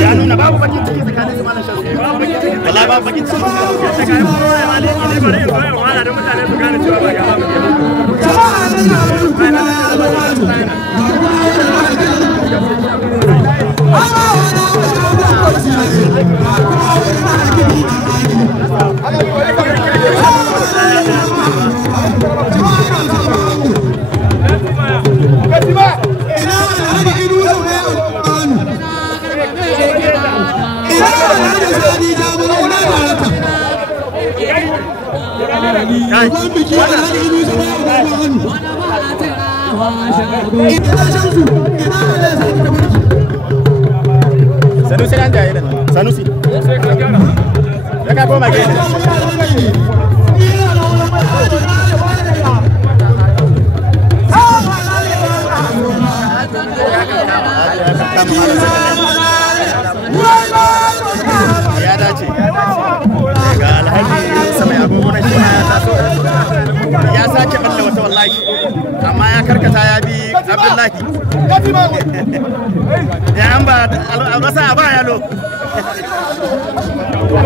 ya nuna babu bakin ciki tsakanin su malam shafi wallahi babu bakin ciki ta kai mu ne mali ne bare in bayar wala da mutane su gane cewa ba ga babu Sanusi kan jaya dan Sanusi. Ya kan kau lagi. Ya dah cik. Kalau hari sampai abu guna sih ya sake balle wata wallahi amma ya karkata ya bi Abdullahi ya an ba albasa ba yalo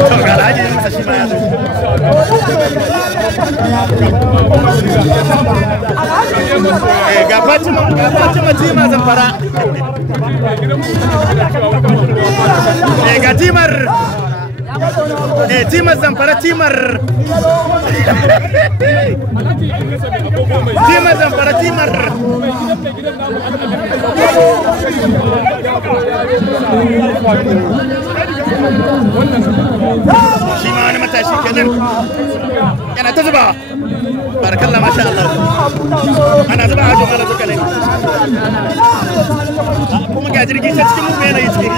to ga alhaji musa shi ma ya zo ga Fatima Tima Zamfara ga Timar Timar Zamfara Timar Zamfara Timar shi ma wani matashi kenan yana ta zuba barakallah masha Allah ana zuba a jama'a duka ne kuma ga jirgi ta cikin mu yana yi cikin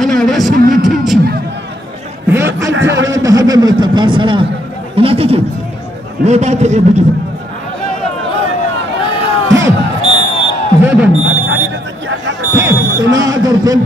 ana rashin mutunci ya an tsere da haga mai tafasara ina take ne ba ta iya bugi ina garkon